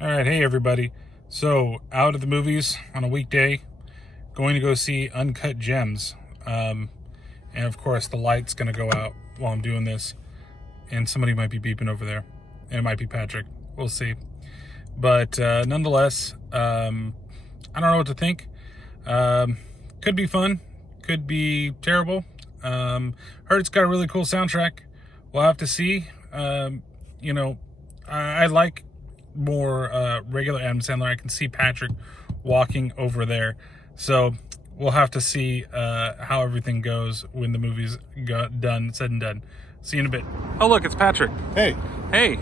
All right, hey everybody. So, out of the movies on a weekday, going to go see Uncut Gems. And of course, the light's going to go out while I'm doing this, and somebody might be beeping over there. And it might be Patrick. We'll see. But nonetheless, I don't know what to think. Could be fun, could be terrible. Heard it's got a really cool soundtrack. We'll have to see. I like more regular Adam Sandler. I can see Patrick walking over there. So we'll have to see how everything goes when the movie's said and done. See you in a bit. Oh, look, it's Patrick. Hey. Hey,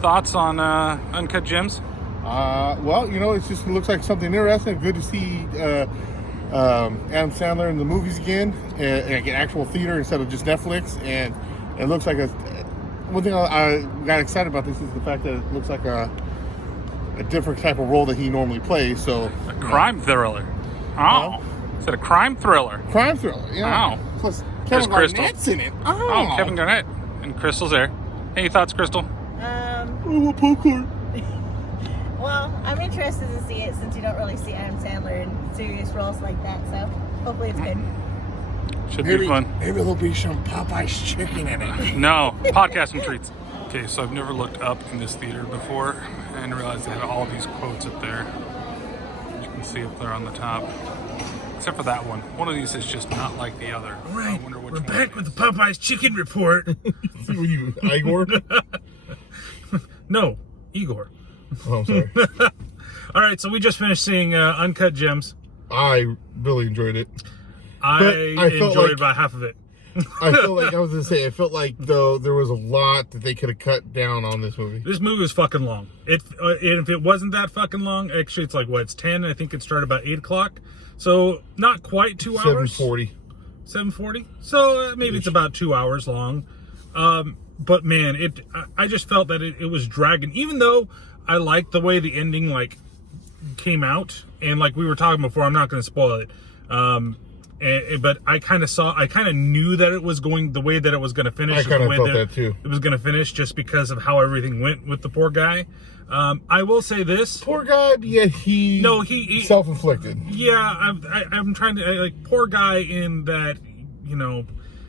thoughts on Uncut Gems? Well, it looks like something interesting. Good to see Adam Sandler in the movies again, like an actual theater instead of just Netflix. And it looks like one thing I got excited about this is the fact that it looks like a different type of role that he normally plays. So a crime thriller. Oh, is it a crime thriller? Crime thriller, yeah. Oh. Plus There's Kevin Garnett's in it. Oh, Kevin Garnett and Crystal's there. Any thoughts, Crystal? Popcorn. Well, I'm interested to see it since you don't really see Adam Sandler in serious roles like that, so hopefully it's good. Should be fun. Maybe there'll be some Popeye's chicken in it. No, podcasting treats. Okay, so I've never looked up in this theater before and realized they had all these quotes up there. You can see up there on the top. Except for that one. One of these is just not like the other. All right, I wonder which we're one back it with is. the Popeye's chicken report. Were you Igor? No, Igor. Oh, I'm sorry. All right, so we just finished seeing Uncut Gems. I really enjoyed it. I I felt enjoyed like- about half of it. I felt like it felt like though there was a lot that they could have cut down on this movie. This movie was fucking long. If it wasn't that fucking long, actually it's like, it's 10. I think it started about 8 o'clock. So not quite 2 hours. 7:40. 7:40. So maybe it's about 2 hours long. But man, I just felt that it was dragging. Even though I liked the way the ending came out, and like we were talking before, I'm not going to spoil it. But I kind of knew that it was going the way that it was going to finish. I kind of felt that too. It was going to finish just because of how everything went with the poor guy. I will say this. Poor guy, yeah, he self-inflicted. Yeah, I'm trying to, poor guy in that,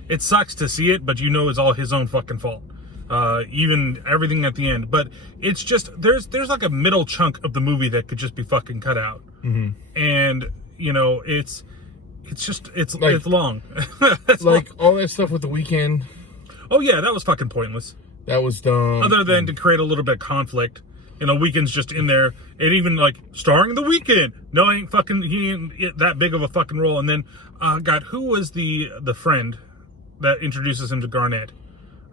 it sucks to see it, but it's all his own fucking fault. Even everything at the end. But it's just, there's like a middle chunk of the movie that could just be fucking cut out. Mm-hmm. And, it's long. All that stuff with the weekend. Oh yeah, that was fucking pointless. That was dumb. Other than to create a little bit of conflict. Weekend's just in there. It even starring the Weekend. No, he ain't that big of a fucking role. And then, God, who was the friend that introduces him to Garnett?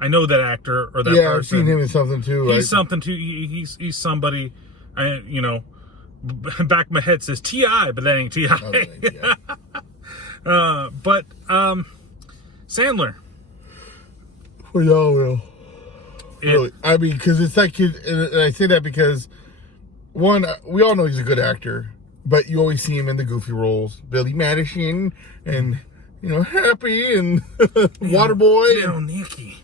I know that actor or that person. I've seen him in something too. He's something too. He's somebody. Back of my head says T.I., but that ain't T.I. But Sandler. We all will. Really, I mean, because it's like, and I say that because one, we all know he's a good actor, but you always see him in the goofy roles, Billy Madison, and Happy and Waterboy. Little Nicky.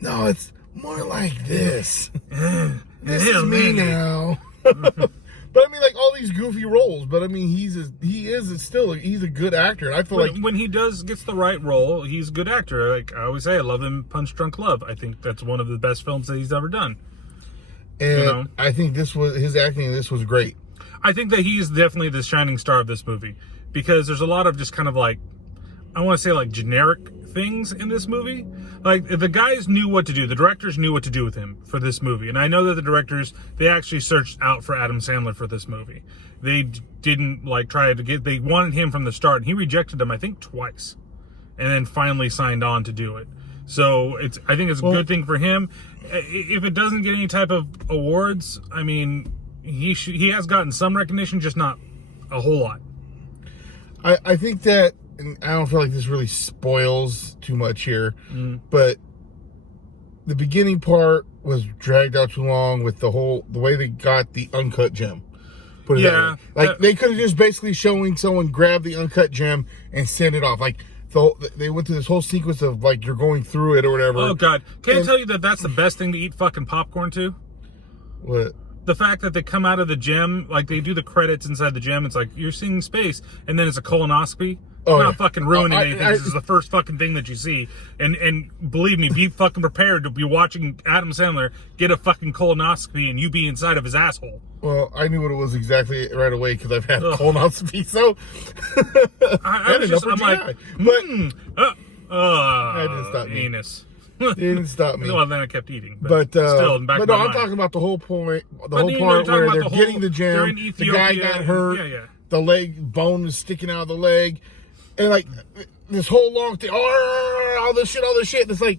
No, it's more like this. This Little is me Nicky. now. But I mean, all these goofy roles. But I mean, he's a good actor, and I feel when he gets the right role, he's a good actor. Like I always say, I love him. Punch Drunk Love. I think that's one of the best films that he's ever done. And I think his acting in this was great. I think that he's definitely the shining star of this movie because there's a lot of just kind of I want to say generic things in this movie. The guys knew what to do. The directors knew what to do with him for this movie. And I know that the directors, they actually searched out for Adam Sandler for this movie. They didn't they wanted him from the start. And he rejected them, I think, twice. And then finally signed on to do it. So I think it's a good thing for him. If it doesn't get any type of awards, I mean, he has gotten some recognition, just not a whole lot. I think that, and I don't feel like this really spoils too much here, but the beginning part was dragged out too long with the way they got the uncut gem. Put it that way. They could have just basically showing someone grab the uncut gem and send it off. They went through this whole sequence of you're going through it or whatever. Oh God! Can I tell you that that's the best thing to eat fucking popcorn to? What? The fact that they come out of the gym, like they do the credits inside the gym, it's like you're seeing space, and then it's a colonoscopy. Oh, I'm not yeah. fucking ruining anything. This is the first fucking thing that you see, and believe me, be fucking prepared to be watching Adam Sandler get a fucking colonoscopy and you be inside of his asshole. Well, I knew what it was exactly right away because I've had colonoscopy, so I was just, I'm like, that didn't stop me. Anus. Didn't stop me. Well, then I kept eating, But still, back but in my I'm mind. talking about the whole point, the But whole you know, part you're talking where about they're the whole- getting the they're in gym, the guy Ethiopia, got hurt, yeah. the leg bone is sticking out of the leg, and like this whole long thing, all this shit. It's like,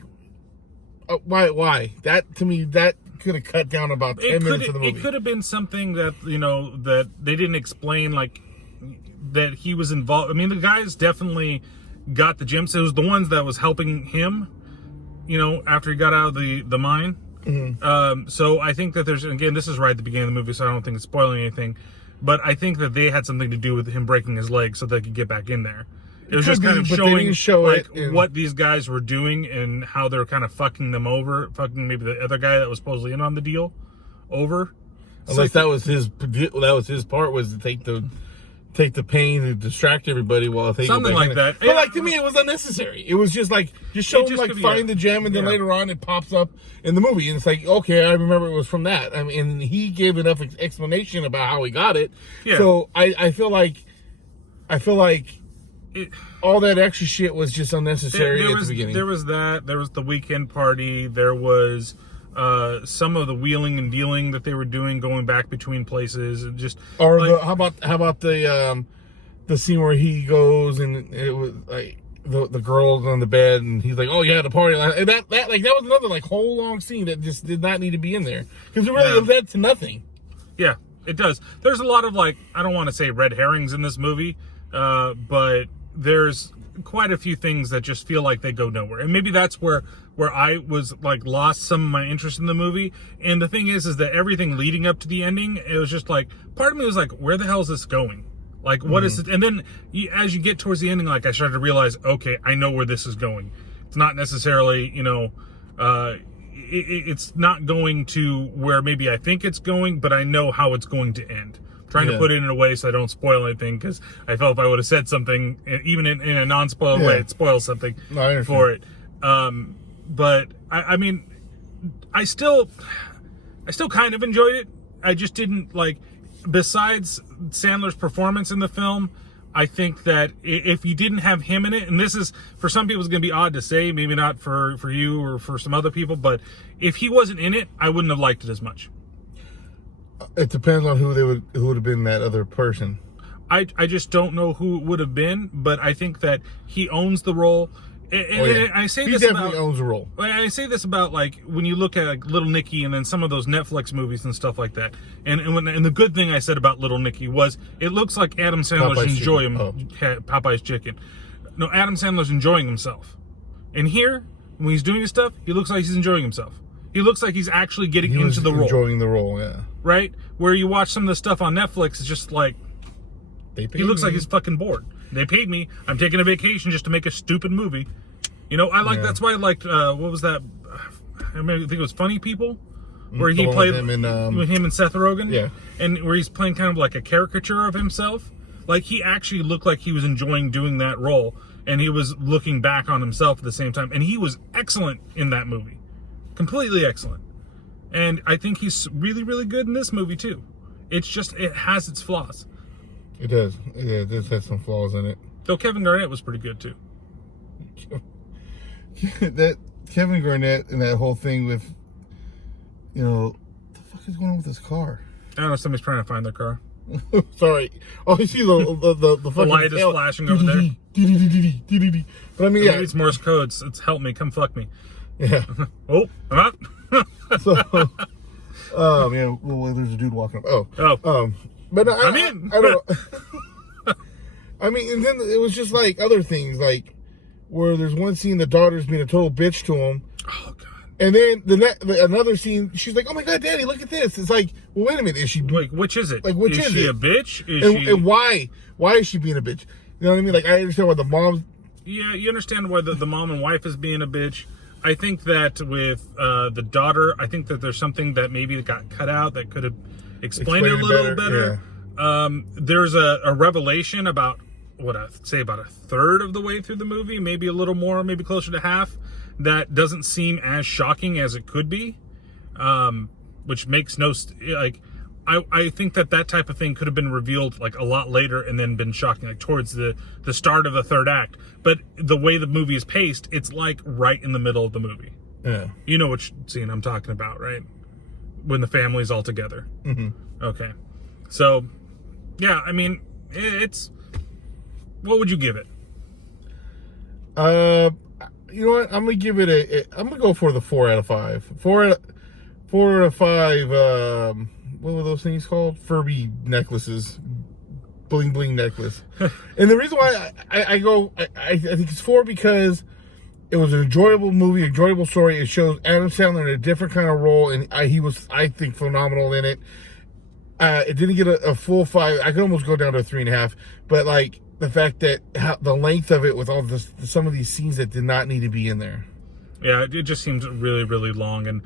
why? That to me, that could have cut down about 10 minutes of the movie. It could have been something that, you know, that they didn't explain, like that he was involved. I mean, the guys definitely got the gym. So it was the ones that was helping him, you know, after he got out of the mine. Mm-hmm. So I think that there's, again, this is right at the beginning of the movie, so I don't think it's spoiling anything. But I think that they had something to do with him breaking his leg so they could get back in there. It was just kind of showing like what these guys were doing and how they were kind of fucking them over, fucking maybe the other guy that was supposedly in on the deal over. Unless that was his part, was to take the pain and distract everybody while they something go back like in. that. But like to me, it was unnecessary. It was just like show him like find the gem, and then later on it pops up in the movie, and it's like, okay, I remember it was from that. I mean, and he gave enough explanation about how he got it. Yeah. So I feel like all that extra shit was just unnecessary at the beginning. There was that. There was the weekend party. There was some of the wheeling and dealing that they were doing, going back between places, and just. Or like, how about the scene where he goes and it was like the girl's on the bed and he's like, oh yeah, the party, and that was another like whole long scene that just did not need to be in there because it really led to nothing. Yeah, it does. There's a lot of like, I don't want to say red herrings in this movie, but there's quite a few things that just feel like they go nowhere, and maybe that's where I was like lost some of my interest in the movie. And the thing is that everything leading up to the ending, it was just like, part of me was like, where the hell is this going? Like, what is it? And then as you get towards the ending, like I started to realize, okay, I know where this is going. It's not necessarily, you know, it's not going to where maybe I think it's going, but I know how it's going to end. Trying to put it in a way so I don't spoil anything, because I felt if I would have said something, even in a non-spoiled way, it spoils something for it. But I mean, I still kind of enjoyed it. I just didn't like. Besides Sandler's performance in the film, I think that if you didn't have him in it, and this is for some people it's going to be odd to say, maybe not for you or for some other people, but if he wasn't in it, I wouldn't have liked it as much. It depends on who would have been that other person. I just don't know who it would have been, but I think that he owns the role. And I say he this definitely about, owns the role. I say this about like when you look at like Little Nicky and then some of those Netflix movies and stuff like that. And the good thing I said about Little Nicky was it looks like Adam Sandler's Popeye's Chicken. No, Adam Sandler's enjoying himself. And here, when he's doing his stuff, he looks like he's enjoying himself. He looks like he's actually getting into the role. Enjoying the role, yeah. Right? Where you watch some of the stuff on Netflix, it's just like he looks like he's fucking bored. They paid me. I'm taking a vacation just to make a stupid movie. You know, that's why I liked, what was that? I think it was Funny People, where he played with him and Seth Rogen. Yeah. And where he's playing kind of like a caricature of himself. Like, he actually looked like he was enjoying doing that role, and he was looking back on himself at the same time. And he was excellent in that movie. Completely excellent. And I think he's really, really good in this movie, too. It's just, it has its flaws. It does. It does have some flaws in it. Though Kevin Garnett was pretty good, too. That Kevin Garnett and that whole thing with, you know, what the fuck is going on with this car? I don't know, somebody's trying to find their car. Sorry. Oh, you see the fucking light is flashing over there. But I mean, Maybe it's Morse code. It's help me, come fuck me. Yeah. Oh, I'm out. Oh man, well, there's a dude walking up. But I'm in. I don't know. I mean, and then it was just like other things, like where there's one scene the daughter's being a total bitch to him. Oh god. And then another scene, she's like, "Oh my god, Daddy, look at this!" It's like, well, wait a minute, is she like, which is it? Like, which is she it? a bitch? And why is she being a bitch? You know what I mean? Like, I understand why the mom. Yeah, you understand why the mom and wife is being a bitch. I think that with the daughter, I think that there's something that maybe got cut out that could have explained it a little better. There's a revelation about about a third of the way through the movie, maybe a little more, maybe closer to half, that doesn't seem as shocking as it could be, which makes no like. I think that type of thing could have been revealed like a lot later and then been shocking, like towards the start of the third act. But the way the movie is paced, it's like right in the middle of the movie. Yeah. You know which scene I'm talking about, right? When the family's all together. Mm-hmm. Okay. So, yeah, I mean, it's... What would you give it? You know what? I'm gonna give it I'm gonna go for the 4 out of 5. 4 out of 5. What were those things called? Furby necklaces, bling bling necklace. And the reason why I think it's 4 because it was an enjoyable movie, enjoyable story. It shows Adam Sandler in a different kind of role, and he was, I think, phenomenal in it. It didn't get a full 5. I could almost go down to a 3.5, but like the fact that the length of it with all this, some of these scenes that did not need to be in there. Yeah, it just seems really, really long, and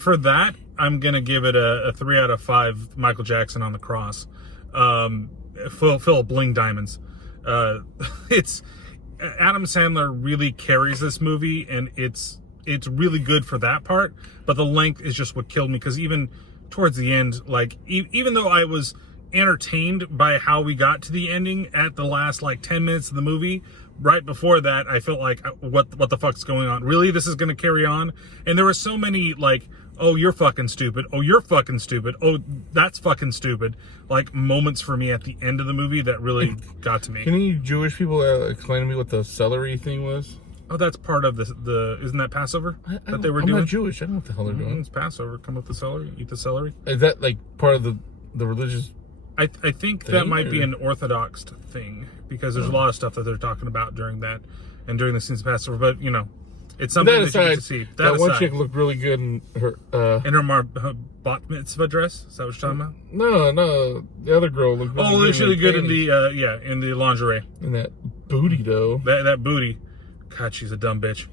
for that, I'm gonna give it a 3 out of 5. Michael Jackson on the cross, full of bling diamonds. It's Adam Sandler really carries this movie, and it's really good for that part. But the length is just what killed me, because even towards the end, like even though I was entertained by how we got to the ending at the last like 10 minutes of the movie, right before that I felt like what the fuck's going on? Really, this is going to carry on? And there were so many like, oh, you're fucking stupid, oh, you're fucking stupid, oh, that's fucking stupid, like moments for me at the end of the movie that really got to me. Can you Jewish people explain to me what the celery thing was? Oh, that's part of the isn't that Passover that they were I'm doing? not Jewish. I don't know what the hell they're doing. It's Passover. Come with the celery. Eat the celery. Is that like part of the religious? I think that might be an Orthodox thing, because there's a lot of stuff that they're talking about during that and during the scenes of Passover. But you know, it's something that you get to see. That one chick looked really good in her her bat mitzvah dress. Is that what you're talking about? No, the other girl looked really good in the in the lingerie. And that booty though. That booty. God, she's a dumb bitch.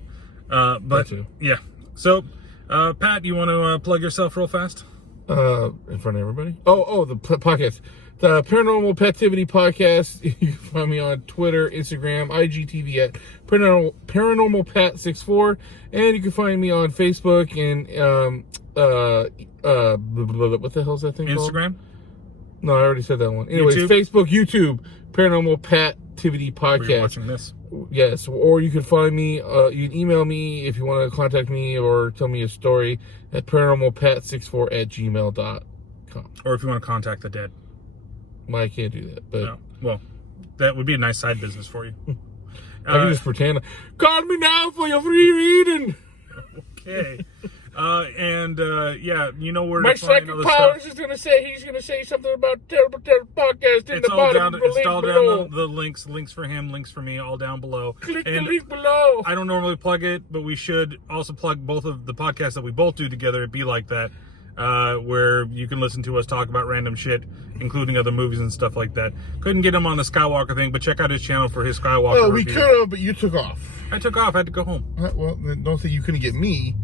But yeah. So, Pat, you want to plug yourself real fast? In front of everybody? Oh, the podcast. The Paranormal Pativity Podcast. You can find me on Twitter, Instagram, IGTV at Paranormal Pat 64, and you can find me on Facebook and what the hell's that thing called? Instagram? No, I already said that one. Anyways, YouTube? Facebook, YouTube, Paranormal Pativity Podcast. You're watching this. Yes, or you can find me, you can email me if you want to contact me or tell me a story at paranormalpat64@gmail.com. Or if you want to contact the dead. Well, I can't do that, but... No. Well, that would be a nice side business for you. I can just pretend, call me now for your free reading! Okay. Yeah, you know where my to find psychic other powers stuff. he's gonna say something about Terrible Podcast in It's the all bottom down. of the It's link all below. down the links for him, links for me, all down below. Click And the link below. I don't normally plug it, but we should also plug both of the podcasts that we both do together. It'd be like that, where you can listen to us talk about random shit, including other movies and stuff like that. Couldn't get him on the Skywalker thing, but check out his channel for his Skywalker. Oh, we review. could have, but you took off. I took off. I had to go home. Well, then don't say you couldn't get me.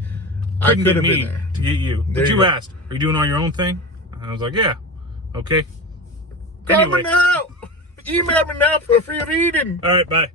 Couldn't I could get have me been there. to get you. There But you you go. asked, are you doing all your own thing? I was like, yeah. Okay. Call Anyway. me now. Email me now for a free reading. All right, bye.